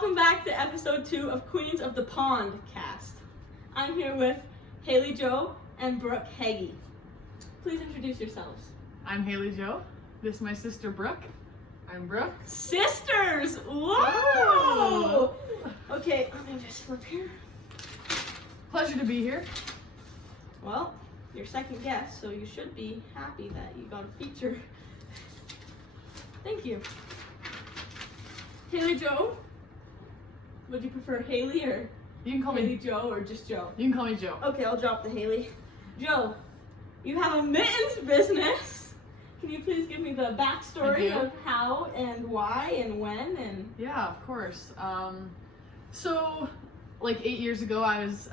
welcome back to episode 2 of Queens of the Pondcast. I'm here with Haley Jo and Brooke Heggie. Please introduce yourselves. I'm Haley Jo. This is my sister Brooke. I'm Brooke. Sisters! Whoa! Okay, let me just flip here. Pleasure to be here. Well, you're second guest, so you should be happy that you got a feature. Thank you. Haley Jo? Would you prefer Haley or You can call Haley me. Jo or just Jo? You can call me Jo. Okay, I'll drop the Haley. Jo, you have a mittens business. Can you please give me the backstory of how and why and when and? Yeah, of course. So, like 8 years ago, I was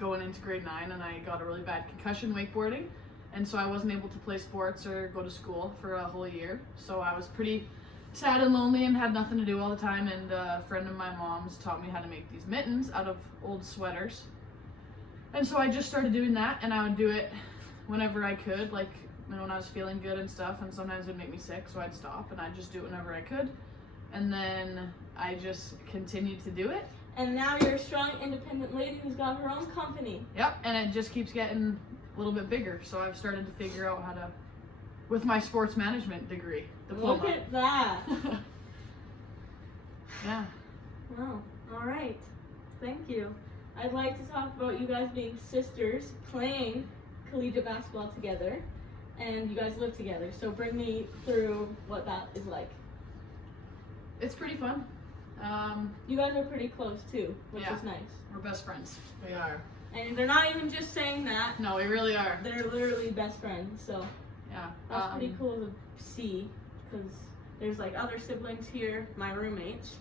going into grade 9 and I got a really bad concussion wakeboarding, and so I wasn't able to play sports or go to school for a whole year. So I was pretty sad and lonely and had nothing to do all the time, and a friend of my mom's taught me how to make these mittens out of old sweaters. And so I just started doing that, and I would do it whenever I could, like when I was feeling good and stuff, and sometimes it would make me sick, so I'd stop and I'd just do it whenever I could. And then I just continued to do it. And now you're a strong, independent lady who's got her own company. Yep, and it just keeps getting a little bit bigger, so I've started to figure out how to, with my sports management degree, diploma. Look at that. Yeah. Wow, all right. Thank you. I'd like to talk about you guys being sisters, playing collegiate basketball together, and you guys live together. So bring me through what that is like. It's pretty fun. You guys are pretty close too, which Yeah. is nice. We're best friends. We are. And they're not even just saying that. No, we really are. They're literally best friends, so Yeah. that's pretty cool to see, because there's like other siblings here, my roommates.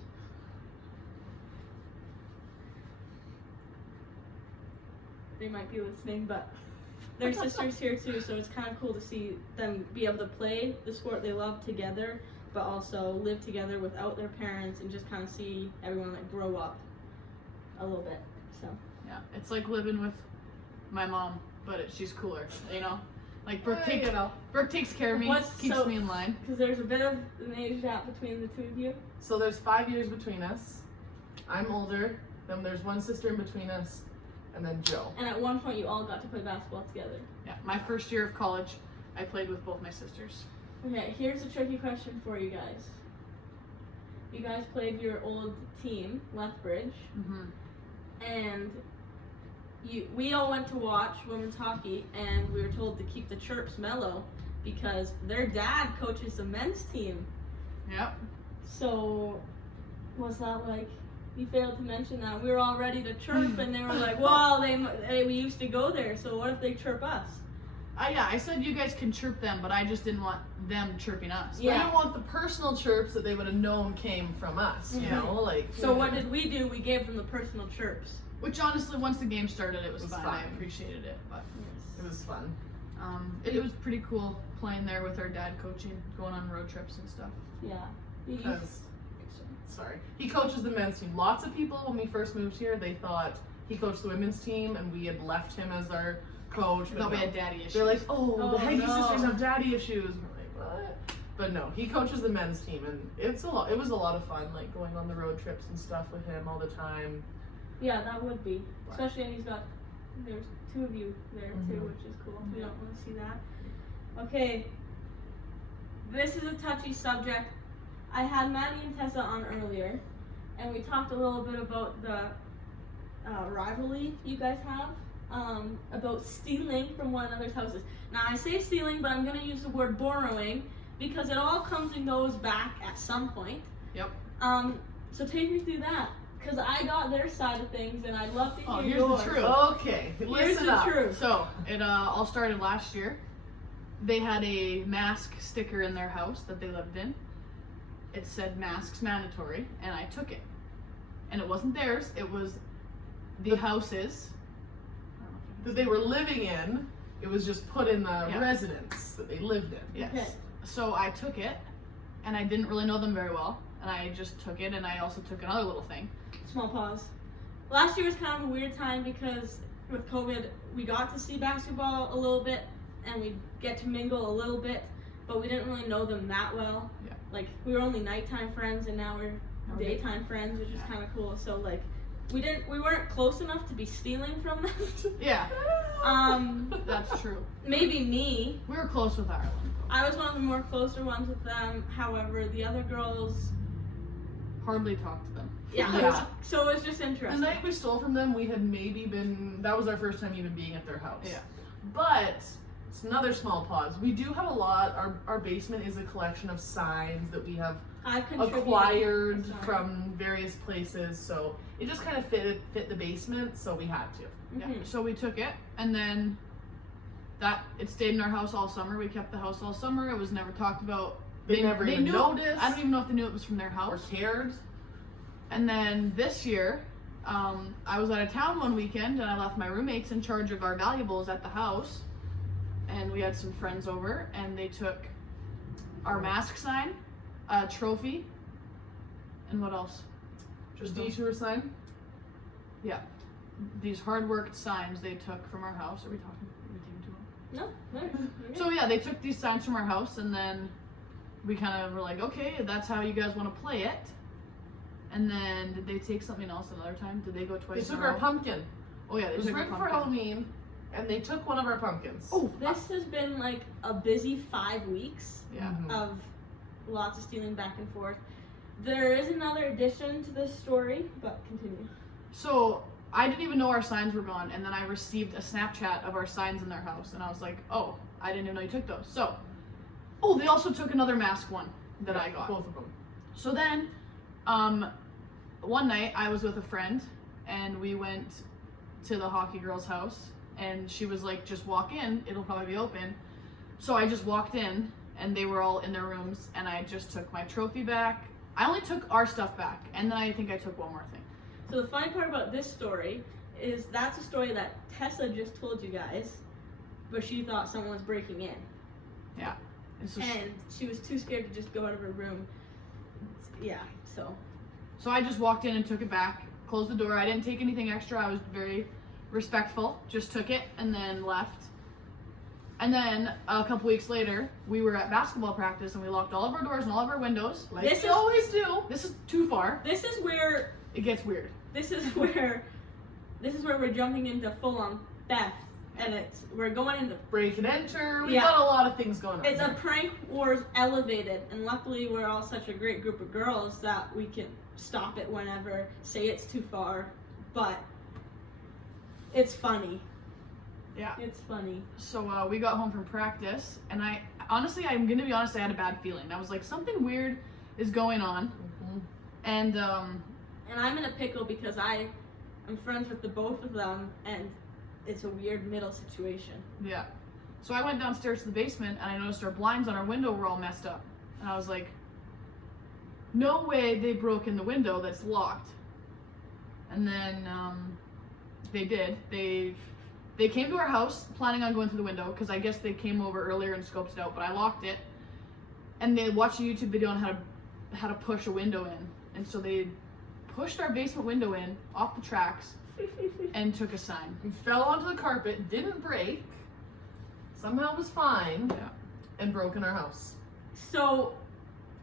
They might be listening, but they're sisters here too, so it's kind of cool to see them be able to play the sport they love together, but also live together without their parents and just kind of see everyone like grow up a little bit. So Yeah, it's like living with my mom, but she's cooler, you know? Like Brooke, Right, you know. Brooke takes care of me, keeps me in line. because there's a bit of an age gap between the two of you. So there's 5 years between us. I'm older. Then there's one sister in between us, and then Joe. And at one point, you all got to play basketball together. Yeah, my first year of college, I played with both my sisters. Okay, here's a tricky question for you guys. You guys played your old team, Lethbridge, and we all went to watch women's hockey, and we were told to keep the chirps mellow because their dad coaches the men's team. Yep. So, was that like? You failed to mention that we were all ready to chirp, and they were like, "Well, we used to go there, so what if they chirp us?" Yeah, I said you guys can chirp them, but I just didn't want them chirping us. We didn't want the personal chirps that they would have known came from us, you know? Like. So what did we do? We gave them the personal chirps. Which honestly, once the game started, it was It was fun. I fine. appreciated it, but It was fun. it was pretty cool playing there with our dad coaching, going on road trips and stuff. Yeah. You- Because, sorry. He coaches the men's team. Lots of people, when we first moved here, they thought he coached the women's team and we had left him as our coach. I thought we had daddy issues. They're like, oh, Oh, the Heggie no. sisters have daddy issues. And we're like, what? But no, he coaches the men's team, and it's a lot. It was a lot of fun, like going on the road trips and stuff with him all the time. Yeah, that would be. Especially, and there's two of you there too, which is cool. We don't want to see that. Okay. This is a touchy subject. I had Maddie and Tessa on earlier, and we talked a little bit about the rivalry you guys have, about stealing from one another's houses. Now, I say stealing, but I'm going to use the word borrowing because it all comes and goes back at some point. Yep. So take me through that, because I got their side of things, and I'd love to hear here's yours. the truth. Okay, Here's listen the up. truth. So it all started last year. They had a mask sticker in their house that they lived in. It said masks mandatory, and I took it. And it wasn't theirs, it was the house's. That they were living in, it was just put in the Yeah. residence that they lived in. Yes. Okay. So I took it, and I didn't really know them very well, and I just took it, and I also took another little thing. Small pause. Last year was kind of a weird time because with COVID, we got to see basketball a little bit, and we get to mingle a little bit, but we didn't really know them that well. Yeah. Like, we were only nighttime friends, and now we're daytime friends, which is kind of cool. So like, we weren't close enough to be stealing from them. Yeah. That's true. Maybe me. We were close with Ireland. I was one of the more closer ones with them. However, the other girls, Hardly talked to them. yeah. So it was just The interesting. night we stole from them, we had maybe been, that was our first time even being at their house. Yeah. But, it's another small pause. We do have a lot, our basement is a collection of signs that we have I've contributed acquired a sign. from various places, so it just kind of fit the basement, so we had to. Yeah. Mhm. So we took it, and then it stayed in our house all summer. We kept the house all summer. It was never talked about. They never even knew, noticed. I don't even know if they knew it was from their Or house. cared. And then this year, I was out of town one weekend, and I left my roommates in charge of our valuables at the house. And we had some friends over, and they took our mask sign, a trophy, and what else? Just detour sign. These hard-worked signs they took from our house. Are we talking? Are we taking too long? No, no. So yeah, they took these signs from our house, and then we kind of were like, okay, that's how you guys want to play it. And then did they take something else another time? Did they go They twice? took in a our row? pumpkin. Oh yeah, they It was took right our before pumpkin. Halloween, and they took one of our pumpkins. Oh, This has been like a busy 5 weeks yeah. Mhm. of lots of stealing back and forth. There is another addition to this story, but continue. So I didn't even know our signs were gone, and then I received a Snapchat of our signs in their house, and I was like, oh, I didn't even know you took those. So, oh, they also took another mask one that I got. Both of them. So then, one night I was with a friend, and we went to the hockey girl's house, and she was like, just walk in, it'll probably be open. So I just walked in, and they were all in their rooms, and I just took my trophy back. I only took our stuff back, and then I think I took one more thing. So the funny part about this story is that's a story that Tessa just told you guys, but she thought someone was breaking in. And so, And she was too scared to just go out of her room. Yeah, so. so I just walked in and took it back, closed the door. I didn't take anything extra. I was very respectful, just took it and then left. And then a couple weeks later, we were at basketball practice and we locked all of our doors and all of our windows. Like This we is- always do. This is too far. This is where It gets weird. this is where we're jumping into full on theft, and we're going into Break and enter. We Yeah. got a lot of things going on. it's a here. prank wars elevated, and luckily we're all such a great group of girls that we can stop it whenever, say it's too far, but it's funny. Yeah. It's funny. So we got home from practice, and I'm gonna be honest, I had a bad feeling. I was like, something weird is going on, Mhm. and And I'm in a pickle because I'm friends with the both of them, and it's a weird middle situation. yeah. So I went downstairs to the basement, and I noticed our blinds on our window were all messed up, and I was like, no way they broke in the window that's locked. And then they did. They came to our house planning on going through the window because I guess they came over earlier and scoped it out, but I locked it. And they watched a YouTube video on how to push a window in, and so they pushed our basement window in off the tracks and took a sign. We fell onto the carpet, didn't break, somehow was fine, Yeah. and broke in our house. So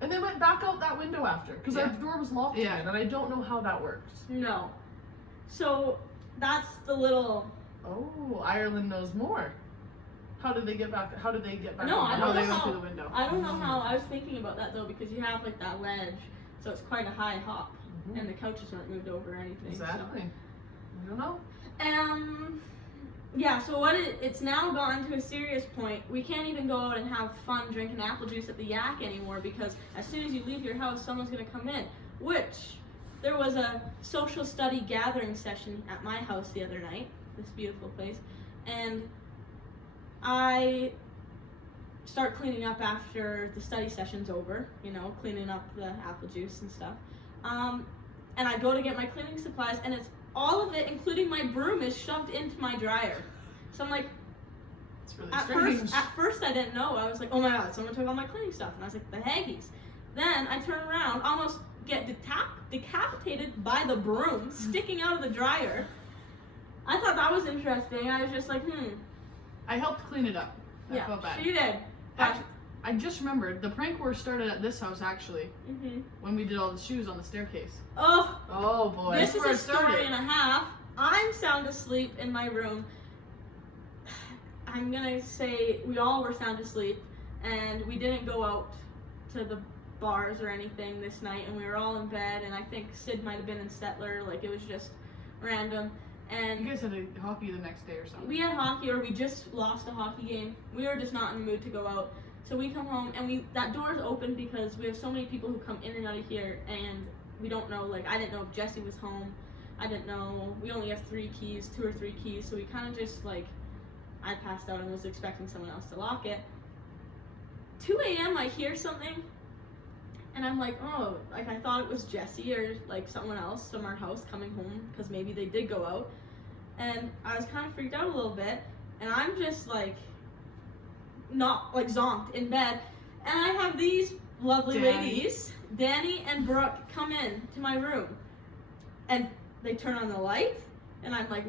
And they went back out that window after because our Yeah. door was locked Yeah. again, and I don't know how that worked. no. So that's the little. Oh, Ireland knows more. How did they get back? How did they get back? No, out? I No, don't they know went how- through the window. I don't know how. I was thinking about that though because you have like that ledge, so it's quite a high hop, Mhm. and the couches weren't moved over or anything. Exactly. I don't know. So. Yeah. So it's now gotten to a serious point. We can't even go out and have fun drinking apple juice at the Yak anymore because as soon as you leave your house, someone's gonna come in. Which there was a social study gathering session at my house the other night. This beautiful place, and I start cleaning up after the study session's over, cleaning up the apple juice and stuff. And I go to get my cleaning supplies, and it's all of it, including my broom, is shoved into my dryer. So I'm like, It's really at strange. first I didn't know. I was like, oh my god, someone took all my cleaning stuff. And I was like, the Haggies. Then I turn around, almost get decapitated by the broom sticking out of the dryer. I thought that was interesting. I was just like, I helped clean it up. I Yeah, felt bad. she did. But I just remembered the prank war started at this house actually Mhm. when we did all the shoes on the staircase. Oh, Oh boy. this is where a it started. story and a half. I'm sound asleep in my room. I'm gonna say we all were sound asleep, and we didn't go out to the bars or anything this night, and we were all in bed. And I think Sid might have been in Stettler, like it was just random. You And guys had a hockey the next day or something. we had hockey, or we just lost a hockey game. We were just not in the mood to go out. So we come home, and that door is open because we have so many people who come in and out of here, and we don't know, like, I didn't know if Jesse was home. I didn't know. We only have 2 or 3 keys, so we kind of just, like, I passed out and was expecting someone else to lock it. 2 a.m. I hear something, and I'm like, oh, like, I thought it was Jesse or, like, someone else from our house coming home, because maybe they did go out. And I was kind of freaked out a little bit, and I'm just, like, not, like, zonked in bed. And I have these lovely ladies, Danny and Brooke, come in to my room. And they turn on the light, and I'm like,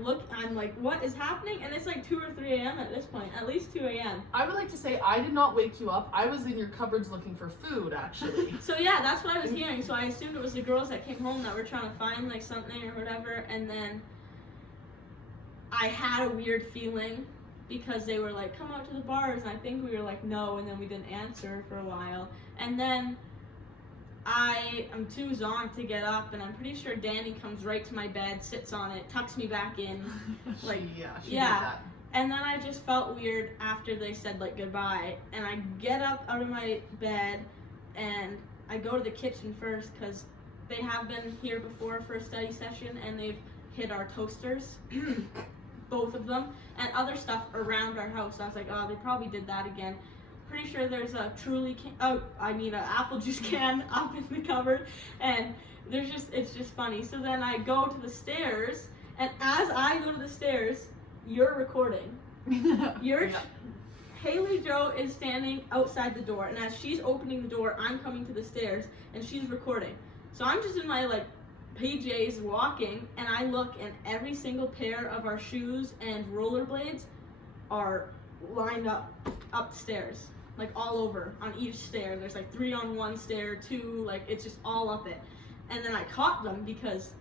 what is happening? And it's like 2 or 3 a.m. at this point, at least 2 a.m. I would like to say I did not wake you up. I was in your cupboards looking for food, actually. So yeah, that's what I was hearing. So I assumed it was the girls that came home that were trying to find like something or whatever. And then I had a weird feeling because they were like, come out to the bars. And I think we were like, no. And then we didn't answer for a while. And then I'm too zonked to get up. And I'm pretty sure Danny comes right to my bed, sits on it, tucks me back in. Like, she yeah. did that. And then I just felt weird after they said like goodbye, and I get up out of my bed and I go to the kitchen first because they have been here before for a study session and they've hit our toasters, both of them, and other stuff around our house. So I was like, oh, they probably did that again. Pretty sure there's a an apple juice can up in the cupboard, and it's just funny. So then I go to the stairs, and as I go to the stairs, you're recording. Haley Joe is standing outside the door, and as she's opening the door, I'm coming to the stairs, and she's recording. So I'm just in my like PJs walking, and I look, and every single pair of our shoes and rollerblades are lined up the stairs, like all over on each stair. There's like 3 on one stair, 2, like it's just all up it. And then I caught them because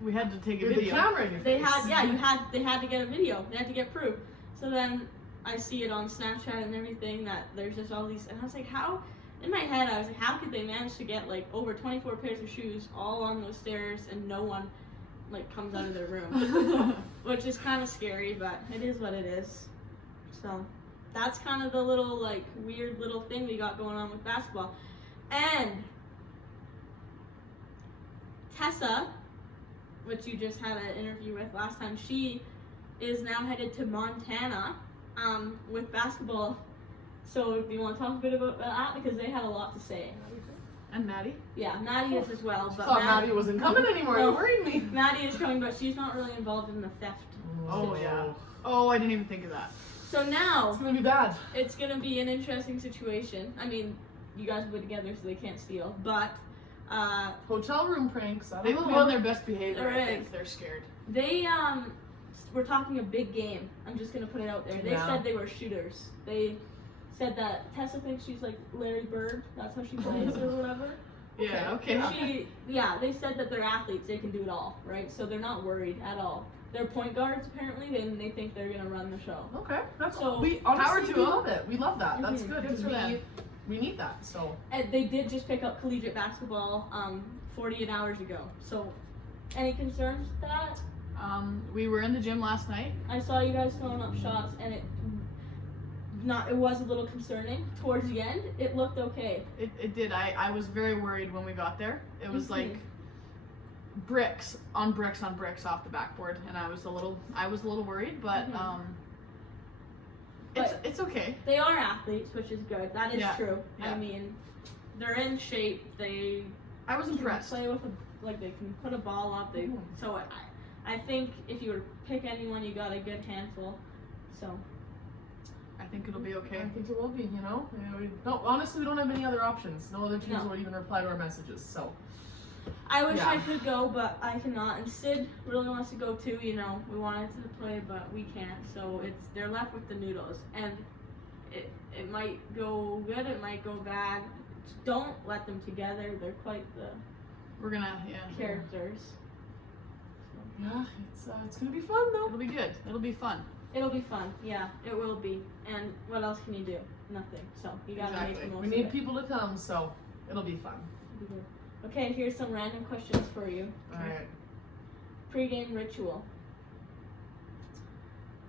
We had to take a With the video. camera in your they face. they had to get a video. They had to get proof. So then I see it on Snapchat and everything that there's just all these, and I was like, how? In my head, I was like, how could they manage to get like over 24 pairs of shoes all on those stairs and no one like comes out of their room? Which is kind of scary, but it is what it is. So that's kind of the little like weird little thing we got going on with basketball. And Tessa, which you just had an interview with last time, she is now headed to Montana with basketball. So do you want to talk a bit about that? Because they had a lot to say. And Maddie? Yeah, Maddie is as well. I But thought Maddie wasn't coming anymore. No. It worried me. Maddie is coming, but she's not really involved in the theft. Oh, yeah. Oh, I didn't even think of that. So It's now gonna be bad. it's going to be an interesting situation. I mean, you guys will be together so they can't steal. But Hotel room pranks. I They don't will know. be on their best behavior, There I think. is. They're scared. they were talking a big game. I'm just going to put it out there. They Yeah. said they were shooters. They said that Tessa thinks she's like Larry Bird. That's how she plays or whatever. Yeah, okay. They said that they're athletes, they can do it all, right? So they're not worried at all. They're point guards apparently, and they think they're gonna run the show. Okay, that's So, we power honestly to we them. love it. We love that. That's Mhm. good Good because for them. we need that. So And they did just pick up collegiate basketball 48 hours ago. So, any concerns with that? We were in the gym last night. I saw you guys throwing up shots, and it was a little concerning towards the end. It looked okay. It did. I was very worried when we got there. It was Mhm. like bricks on bricks on bricks off the backboard, and I was a little worried, but Mhm. it's okay. They are athletes, which is good. That is Yeah. true. Yeah. I mean, they're in shape. They I was can impressed. play with they can put a ball up. So I think if you were to pick anyone, you got a good handful. So I think it'll be okay. I think it will be. You know, honestly, we don't have any other options. No other teams No. will even reply to our messages. So I wish Yeah. I could go, but I cannot. And Sid really wants to go too. You know, we wanted to play, but we can't. So they're left with the noodles, and it might go good, it might go bad. Don't let them together. They're quite the We're gonna, characters. Yeah, it's gonna be fun though. It'll be good. It'll be fun. It'll be fun. Yeah, it will be. And what else can you do? Nothing. So you gotta make the Exactly. most We of need it. people to come, so it'll be fun. It'll be good. Okay, here's some random questions for you. All right. Pre-game ritual.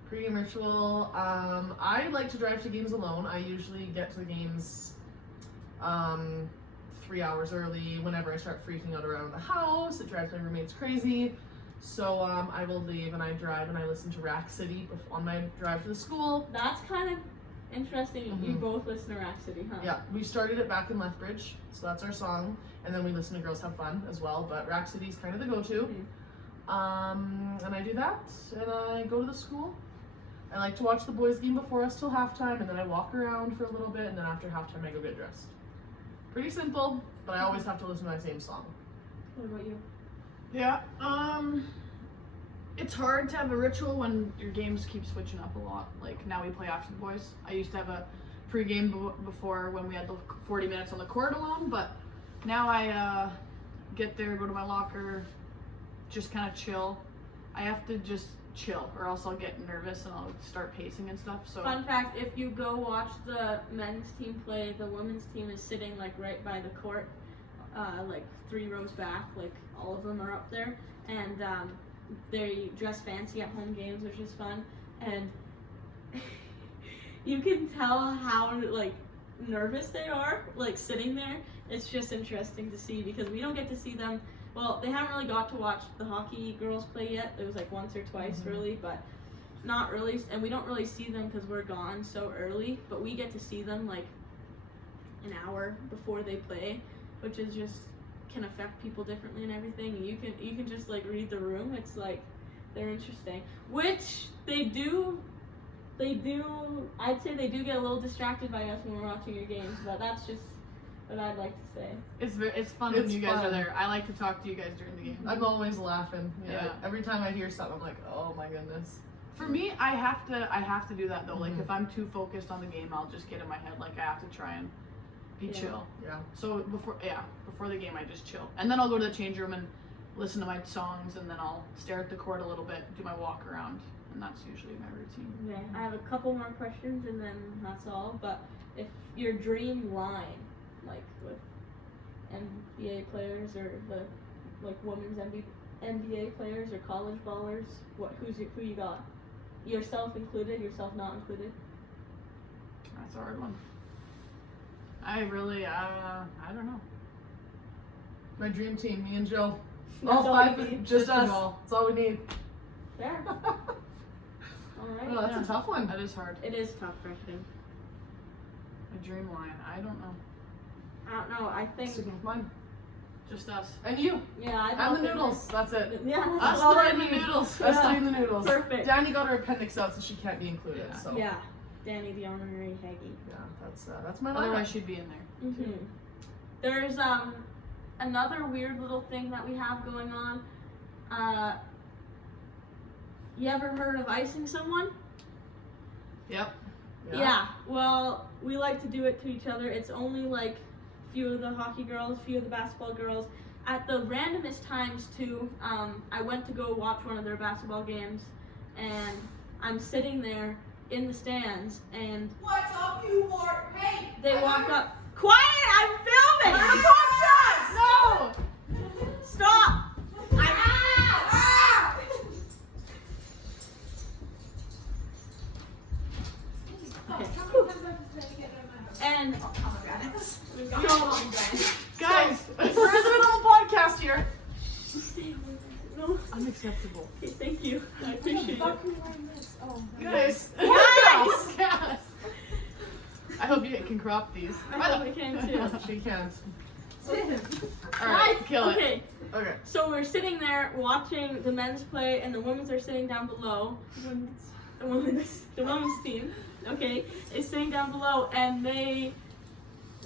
Pre-game ritual. I like to drive to games alone. I usually get to the games 3 hours early. Whenever I start freaking out around the house, it drives my roommates crazy. So I will leave and I drive and I listen to Rack City on my drive to the school. That's kind of interesting. You Mhm. both listen to Rack City, huh? Yeah, we started it back in Lethbridge, so that's our song. And then we listen to Girls Have Fun as well, but Rack City's kind of the go-to. And I do that, and I go to the school. I like to watch the boys' game before us till halftime, and then I walk around for a little bit, and then after halftime I go get dressed. Pretty simple, but I always have to listen to my same song. What about you? Yeah. It's hard to have a ritual when your games keep switching up a lot. Like now we play after the boys. I used to have a pre-game before when we had the 40 minutes on the court alone, but now I get there, go to my locker, just kind of chill. I have to just chill or else I'll get nervous and I'll start pacing and stuff. So Fun fact, if you go watch the men's team play, the women's team is sitting like right by the court, like 3 rows back, like all of them are up there, and they dress fancy at home games, which is fun, and you can tell how like nervous they are, like sitting there. It's just interesting to see because we don't get to see them. Well, they haven't really got to watch the hockey girls play yet. It was like once or twice really, but not really, and we don't really see them because we're gone so early, but we get to see them like an hour before they play, which is just can affect people differently and everything. And you can just like read the room. It's like they're interesting, which they do. I'd say they do get a little distracted by us when we're watching your games, but that's just what I'd like to say. it's fun when It's you guys fun. are there. I like to talk to you guys during the game. I'm always laughing. Yeah. Every time I hear something, I'm like, oh my goodness. For me, I have to do that though. Like if I'm too focused on the game, I'll just get in my head. Like I have to try and be chill. Yeah. So before the game, I just chill, and then I'll go to the change room and listen to my songs, and then I'll stare at the court a little bit, do my walk around, and that's usually my routine. Okay, I have a couple more questions and then that's all. But if your dream line, like with NBA players or the like women's NBA players or college ballers, who you got? Yourself included, yourself not included? That's a hard one. I really, I don't know. My dream team, me and Joe. That's All all 5, you need? just Just us. us. That's all we need. Fair. Alright. Oh, that's Yeah. a tough one. That is hard. It is tough question. My dream line, I don't know. I don't know, I think Sticking with mine. Just us. And you. yeah, I And don't the noodles. That's it. think Yeah, Us that's all I three and the need. noodles. Us Yeah. 3 and the noodles. Perfect. Danny got her appendix out, so she can't be included. Yeah. So Yeah. Danny the honorary Haggy. yeah, that's my Otherwise, lineup. she'd be in there. Mm-hmm. There's another weird little thing that we have going on. You ever heard of icing someone? Yep. Yeah. Well, we like to do it to each other. It's only like a few of the hockey girls, a few of the basketball girls. At the randomest times too, I went to go watch one of their basketball games, and I'm sitting there in the stands, and What's up, you wart? Hey! they walk up. Quiet! I'm filming! I'm Pondcast! No! Stop! Ah! And Guys, we're in the middle of a podcast here. no, Unacceptable. okay, thank you. I appreciate it. Guys. Guys! Yes. I hope you can crop these. I hope I can too. She can't. Alright, kill it. Okay, Okay. so we're sitting there watching the men's play, and the women's are sitting down below. The women's team, okay, is sitting down below, and they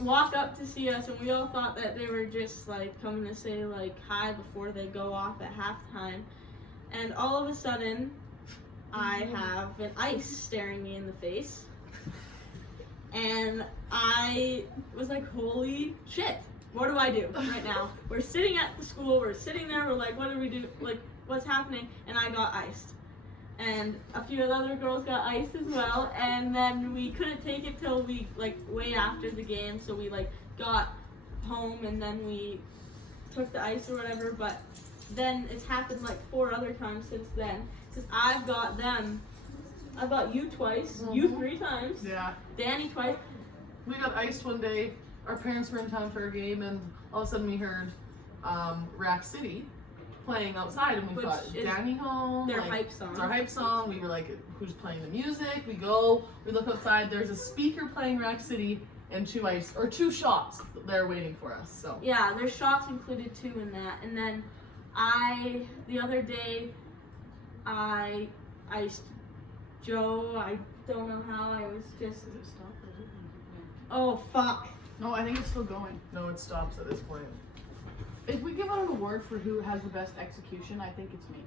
walk up to see us, and we all thought that they were just like coming to say like hi before they go off at halftime. And all of a sudden, I have an ice staring me in the face. And I was like, holy shit, what do I do right now? We're sitting at the school, we're sitting there, we're like, what do we do? Like, what's happening? And I got iced. And a few of the other girls got iced as well. And then we couldn't take it till we, like, way after the game. So we, like, got home and then we took the ice or whatever. But then it's happened, like, 4 other times since then. Because I've got them. I've got you twice, you 3 times, Yeah. Danny twice. We got iced one day. Our parents were in town for a game, and all of a sudden we heard Rack City playing outside, and we Which thought, is Danny home? Their like, hype song. It's our hype song. We were like, who's playing the music? We go, we look outside, there's a speaker playing Rack City, and 2 shots there waiting for us, so. Yeah, there's shots included too in that. And then the other day, I iced Joe. I don't know how. I was just. Does it stop or is it? Oh fuck. No, I think it's still going. No, it stops at this point. If we give out an award for who has the best execution, I think it's me.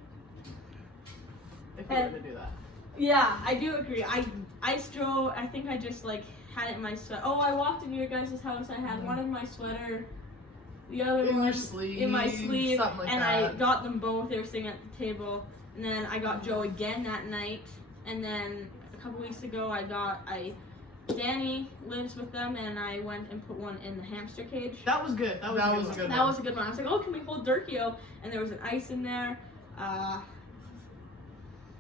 If we were to do that. Yeah, I do agree. I iced Joe. I think I just like had it in my sweater. Oh, I walked into your guys' house. I had one in my sweater, the other In one your sleeve, in my sleeve, something like and that. I got them both. They were sitting at the table, and then I got Joe again that night. And then a couple weeks ago, Danny lives with them, and I went and put one in the hamster cage. That was good. That was That a was good a good one. That was a good one. I was like, oh, can we hold Durkio? And there was an ice in there.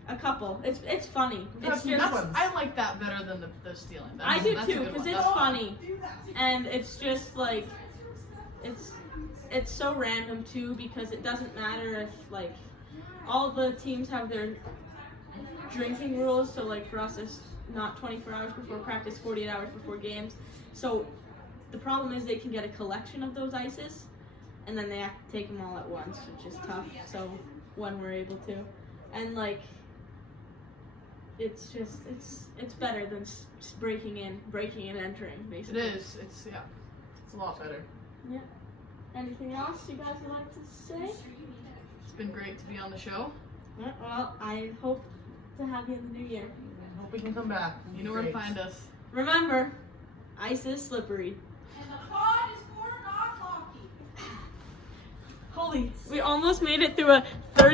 A couple. It's funny. That's- It's just, that's- That's, I like that better than the stealing. That's, I do that's a too, good because one. it's funny. And it's just like, it's so random too, because it doesn't matter if like, all the teams have their drinking rules. So like for us, it's not 24 hours before practice, 48 hours before games. So the problem is they can get a collection of those ices, and then they have to take them all at once, which is tough. So when we're able to, and like, it's just it's better than breaking and entering, It basically. is. It's yeah. It's a lot better. Anything else you guys would like to say? It's been great to be on the show. Yeah, well, I hope to have you in the new year. Hope we can come back. You know where to find us. Remember, ice is slippery. And the pod is for not hockey. Holy, we almost made it through a 30